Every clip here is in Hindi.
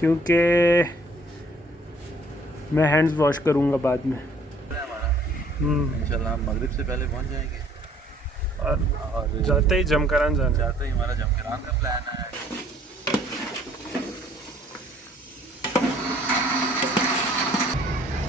क्योंकि मैं हैंड्स वॉश करूँगा बाद में। इंशाल्लाह हम मगरिब से पहले पहुंच जाएंगे और जाते ही जमकरान जाते ही हमारा जमकरान का प्लान है।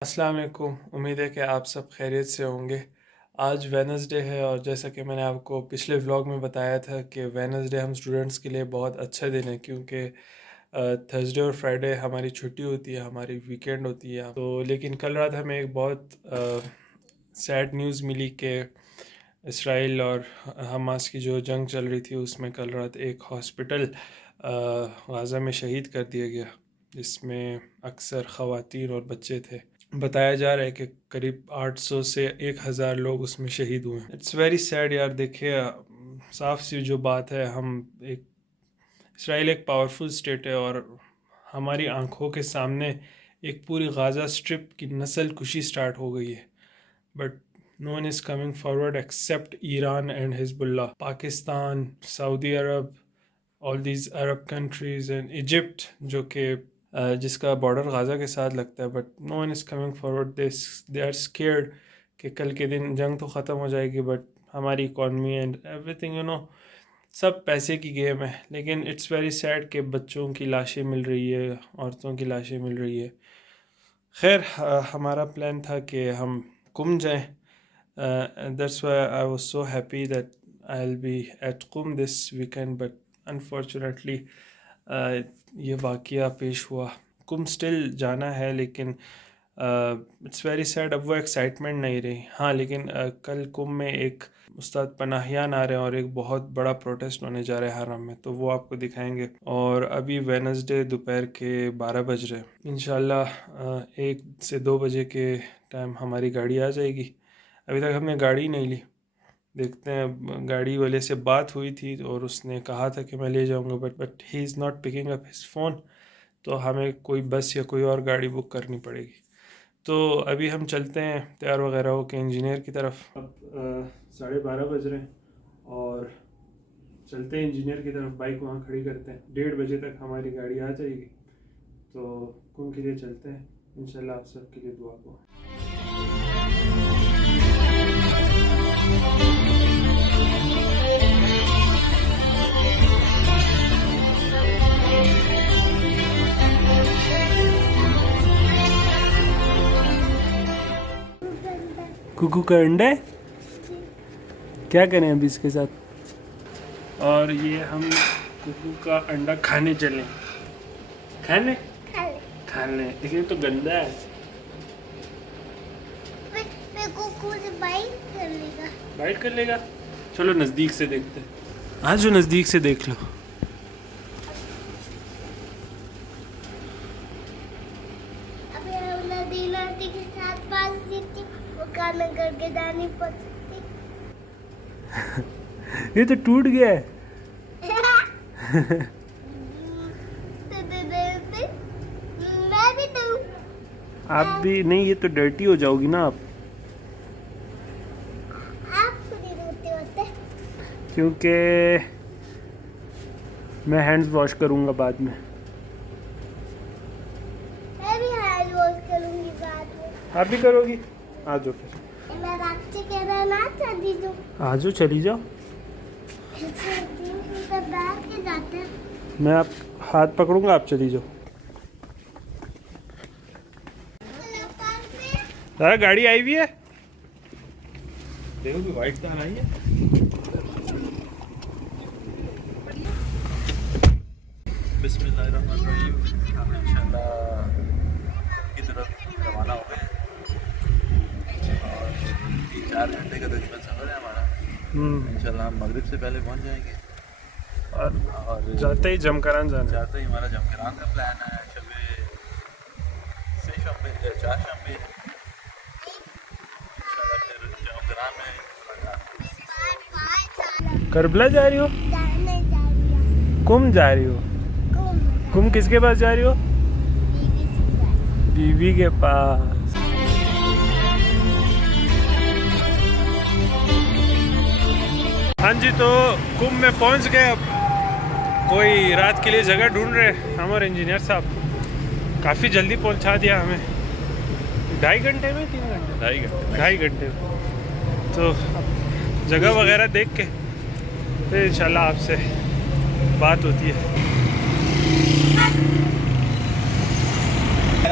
अस्सलाम वालेकुम। उम्मीद है कि आप सब खैरियत से होंगे। आज वेडनेसडे है और जैसा कि मैंने आपको पिछले व्लॉग में बताया था कि वेडनेसडे हम स्टूडेंट्स के लिए बहुत अच्छा दिन है, क्योंकि थर्सडे और फ्राइडे हमारी छुट्टी होती है, हमारी वीकेंड होती है। तो लेकिन कल रात हमें एक बहुत सैड न्यूज़ मिली कि इसराइल और हमास की जो जंग चल रही थी उसमें कल रात एक हॉस्पिटल गाज़ा में शहीद कर दिया गया, जिसमें अक्सर ख़वातीन और बच्चे थे। बताया जा रहा है कि करीब 800 से 1000 लोग उसमें शहीद हुए। इट्स वेरी सैड यार। देखिए, साफ सी जो बात है, इसराइल एक पावरफुल स्टेट है और हमारी आंखों के सामने एक पूरी गाज़ा स्ट्रिप की नस्ल कुशी स्टार्ट हो गई है, but no one is coming forward except Iran and Hezbollah, Pakistan, Saudi Arab, all these Arab countries and Egypt, जो कि जिसका बॉर्डर गाज़ा के साथ लगता है, but no one is coming forward. They are scared कि कल के दिन जंग तो ख़त्म हो जाएगी, बट हमारी इकॉनमी एंड एवरीथिंग, सब पैसे की गेम है। लेकिन इट्स वेरी सैड कि बच्चों की लाशें मिल रही है, औरतों की लाशें मिल रही है। खैर, हमारा प्लान था कि हम कुम जाएं। That's why I was so happy that I will be at Qom this weekend, but unfortunately ये वाक़या पेश हुआ। कुम स्टिल जाना है, लेकिन इट्स वेरी सैड, अब वो एक्साइटमेंट नहीं रही। हाँ, लेकिन कल कुम में एक उस्ताद पनाहियान आ रहे हैं और एक बहुत बड़ा प्रोटेस्ट होने जा रहा है हरम में, तो वो आपको दिखाएंगे। और अभी वेडनेसडे दोपहर के 12 बज रहे, इंशाल्लाह 1 से 2 बजे के टाइम हमारी गाड़ी आ जाएगी। अभी तक हमने गाड़ी नहीं ली, देखते हैं। गाड़ी वाले से बात हुई थी और उसने कहा था कि मैं ले जाऊंगा, but he is not picking up his phone, तो हमें कोई बस या कोई और गाड़ी बुक करनी पड़ेगी। तो अभी हम चलते हैं तैयार वगैरह हो के इंजीनियर की तरफ। अब 12:30 बज रहे हैं और चलते हैं इंजीनियर की तरफ। बाइक वहाँ खड़ी करते हैं, 1:30 बजे तक हमारी गाड़ी आ जाएगी। तो कुम के लिए चलते हैं। इंशाल्लाह आप सबके लिए दुआ को। कुकू का अंडा है, क्या करें अभी इसके साथ। और ये हम कुकू का अंडा खाने चले। खाने लेकिन तो गंदा है। मैं कुकू से बाइट कर लेगा। चलो नज़दीक से देखते हैं। आज जो नज़दीक से देख लो। नदी के साथ पास जीती वो खाना करके जानी पड़ती। ये तो टूट गया है। मैं भी दूं। आप भी नहीं, ये तो डर्टी हो जाओगी ना आप, नहीं होते क्योंकि मैं हैंड्स वॉश करूँगा बाद में। मैं भी हैंड वॉश करूंगी बाद में। आप भी करोगी? आ जाओ फिर। मैं बच्चे के ना चली जाऊं। आ जाओ, चली जाओ। तो बैठ के जाते हैं। मैं आप हाथ पकड़ूंगा, आप चली जाओ। दादा गाड़ी आई हुई है, देखो कि वाइट कार आई है। बिस्मिल्लाहिर्रहमानिर्रहीम। हम इंशाल्लाह की तरफ रवाना हो गए और 3-4 घंटे का तकरीबन सफ़र है हमारा। इंशाल्लाह हम मगरिब से पहले पहुंच जाएंगे और जाते ही जमकरान जाते ही हमारा जमकरान का प्लान है। चारशंबे इंशाल्लाह फिर जमकरान में करबला जा रही हो? कुम जा रही हो? कुम किसके पास जा रही हो? बीवी के पास। हाँ जी, तो कुंभ में पहुंच गए। अब कोई रात के लिए जगह ढूंढ रहे हैं। हमारे इंजीनियर साहब काफ़ी जल्दी पहुंचा दिया हमें, 2.5 घंटे में, 3 घंटे, 2.5 घंटे में। तो जगह वगैरह देख के फिर इंशाल्लाह आपसे बात होती है।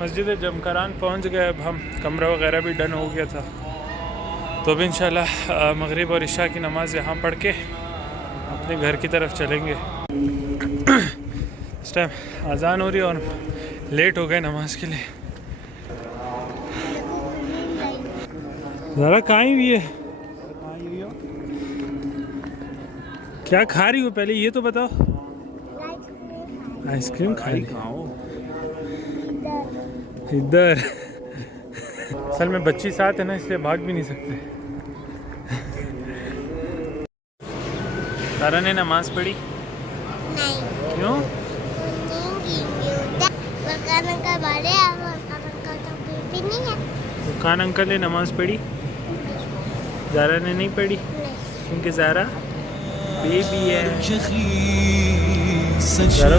मस्जिद जमकरान पहुंच गए। अब हम कमरा वगैरह भी डन हो गया था, तो अब इंशाल्लाह मगरिब और इशा की नमाज़ यहाँ पढ़ के अपने घर की तरफ चलेंगे। इस टाइम अजान हो रही है और लेट हो गए नमाज के लिए। ज़रा कहाँ हुई है, क्या खा रही हो पहले ये तो बताओ। आइसक्रीम खा रही हो इधर। असल में बच्ची साथ है ना, इसलिए भाग भी नहीं सकते। तारा ने नमाज पढ़ी? नहीं। क्यों? नहीं है। फुरकान अंकल ने नमाज पढ़ी, ज़ारा ने नहीं पढ़ी, क्योंकि ज़ारा बेबी है। ज़ारा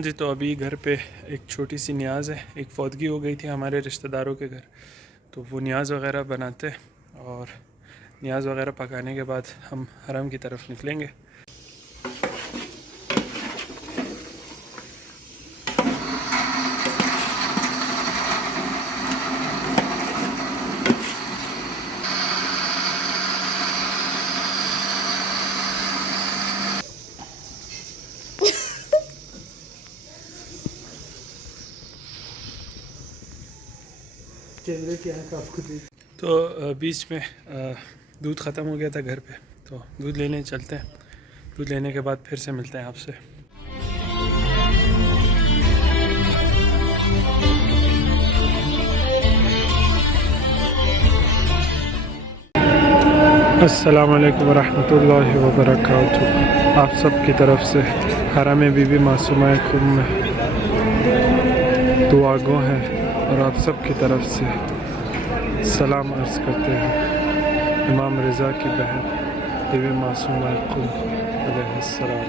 जी, तो अभी घर पे एक छोटी सी न्याज़ है। एक फौतगी हो गई थी हमारे रिश्तेदारों के घर, तो वो न्याज़ वगैरह बनाते और न्याज़ वगैरह पकाने के बाद हम हरम की तरफ निकलेंगे। तो बीच में दूध ख़त्म हो गया था घर पे, तो दूध लेने चलते हैं। दूध लेने के बाद फिर से मिलते हैं आपसे। अस्सलाम वालेकुम वरहमतुल्लाहि वबरकातुहू। आप सब की तरफ से हरम बीबी मासूमा कुंभ में दुआ गो है और आप सब की तरफ से सलाम अर्ज़ करते हैं इमाम रज़ा की बहन बीबी मासूमा कुंभ अलैहिस्सलाम।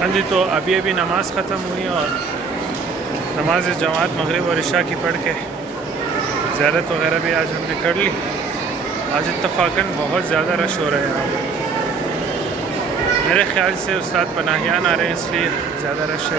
हाँ जी, तो अभी नमाज़ ख़त्म हुई और नमाज जमात मगरिब और इशा की पढ़ के ज़ियारत वगैरह भी आज हमने कर ली। आज इत्तफ़ाक़न बहुत ज़्यादा रश हो रहा है यहाँ पर। मेरे ख़्याल से उस्ताद पनाहियान आ रहे हैं, इसलिए ज़्यादा रश है।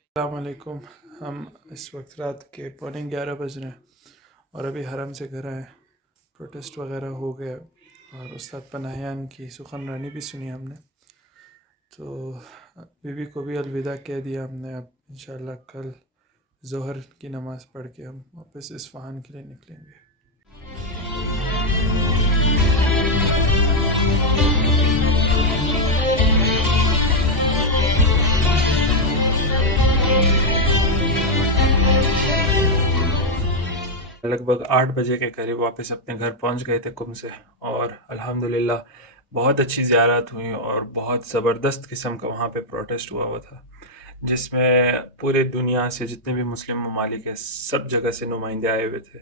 अस्सलामुअलैकुम। हम इस वक्त रात के 11:15 बज रहे हैं और अभी हरम से घर आए। प्रोटेस्ट वगैरह हो गया और उस्ताद पनाहियान की सुखनरानी भी सुनी हमने, तो बीवी को भी अलविदा कह दिया हमने। अब इंशाल्लाह कल ज़ोहर की नमाज़ पढ़ के हम वापस इस्फहान के लिए निकलेंगे। लगभग 8 बजे के करीब वापस अपने घर पहुंच गए थे कुम से, और अल्हम्दुलिल्लाह बहुत अच्छी ज़ियारत हुई और बहुत ज़बरदस्त किस्म का वहाँ पे प्रोटेस्ट हुआ था, जिसमें पूरे दुनिया से जितने भी मुस्लिम ममालिक हैं सब जगह से नुमाइंदे आए हुए थे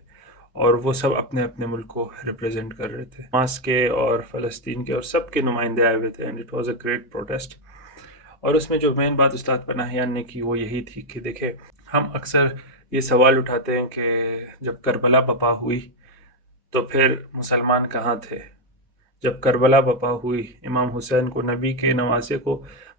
और वो सब अपने अपने मुल्क को रिप्रेजेंट कर रहे थे। हमास के और फ़लस्तीन के और सब के नुमाइंदे आए हुए थे and it was a great protest. और उसमें जो मेन बात उस्ताद पनाहियान ने की वो यही थी कि देखे, हम अक्सर ये सवाल उठाते हैं कि जब करबला बपा हुई तो फिर मुसलमान कहाँ थे। जब करबला बपा हुई, इमाम हुसैन को, नबी के नवासे को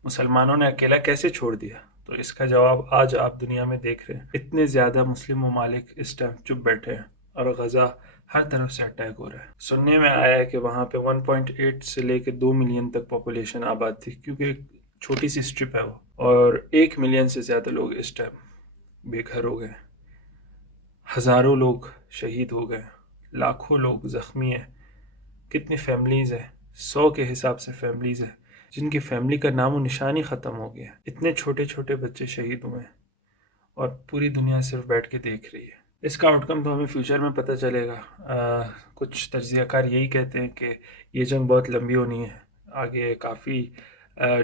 मुसलमानों ने अकेला कैसे छोड़ दिया? तो इसका जवाब आज आप दुनिया में देख रहे हैं। इतने ज़्यादा मुस्लिम ममालिक इस टाइम चुप बैठे हैं और गज़ा हर तरफ से अटैक हो रहा है। सुनने में आया है कि वहाँ पे 1.8 से लेकर 2 मिलियन तक पॉपुलेशन आबाद थी, क्योंकि एक छोटी सी स्ट्रिप है वो, और 1 मिलियन से ज़्यादा लोग इस टाइम बेघर हो गए। हज़ारों लोग शहीद हो गए, लाखों लोग ज़ख्मी हैं। कितनी फैमिलीज़ हैं, 100 के हिसाब से फैमिलीज़ हैं जिनकी फैमिली का नामो निशान ही ख़त्म हो गया। इतने छोटे छोटे बच्चे शहीद हुए हैं और पूरी दुनिया सिर्फ बैठ के देख रही है। इसका आउटकम तो हमें फ्यूचर में पता चलेगा। कुछ तज्ज़ियाकार यही कहते हैं कि ये जंग बहुत लंबी होनी है, आगे काफ़ी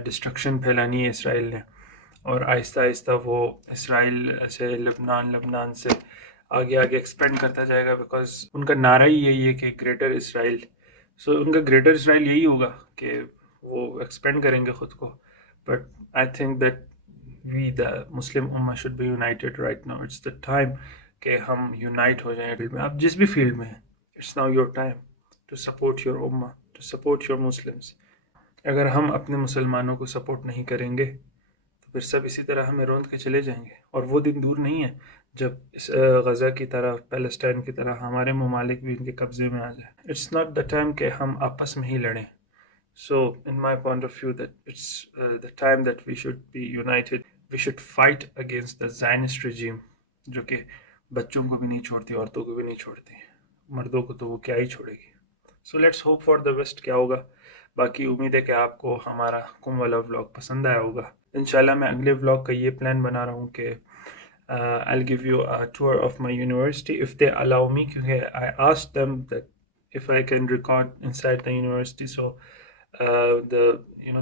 डिस्ट्रक्शन फैलानी है इसराइल ने, और आहिस्ता आहिस्ता वो इसराइल से लबनान से आगे आगे एक्सपेंड करता जाएगा, बिकॉज उनका नारा ही यही है कि ग्रेटर इसराइल। सो उनका ग्रेटर इसराइल यही होगा कि वो एक्सपेंड करेंगे ख़ुद को। But I think that we the Muslim उम्मा should be united right now. It's the time कि हम यूनाइट हो जाएं फील्ड में। आप जिस भी फील्ड में हैं, it's now your time to support your उम्मा, टू सपोर्ट योर मुस्लिम्स। अगर हम अपने मुसलमानों को सपोर्ट नहीं करेंगे तो फिर सब इसी तरह हमें रोंद के चले जाएंगे, और वो दिन दूर नहीं है जब इस गज़ा की तरह, पैलेस्टाइन की तरह हमारे ममालिक भी इनके कब्ज़े में आ जाए। इट्स नॉट द टाइम कि हम आपस में ही लड़ें। So in my point of view that it's the time that we should be united. We should fight against the Zionist regime, जो कि बच्चों को भी नहीं छोड़ती, औरतों को भी नहीं छोड़ती, मर्दों को तो वो क्या ही छोड़ेगी। So let's hope for the best. क्या होगा बाकी, उम्मीद है कि आपको हमारा कुम वाला व्लॉग पसंद आया होगा। इंशाल्लाह मैं अगले व्लॉग का ये प्लान बना रहा हूँ कि I'll give you a tour of my university if they allow me, क्योंकि I asked them that if I can record inside the university, so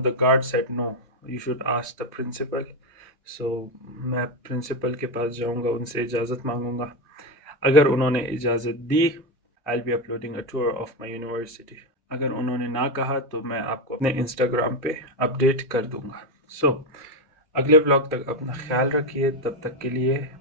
the guard said no, you should ask the principal. So मैं प्रिंसिपल के पास जाऊँगा, उनसे इजाज़त मांगूँगा। अगर उन्होंने इजाज़त दी, I'll be uploading a tour of my university. अगर उन्होंने ना कहा तो मैं आपको अपने इंस्टाग्राम पे अपडेट कर दूँगा। So अगले व्लॉग तक अपना ख्याल रखिए, तब तक के लिए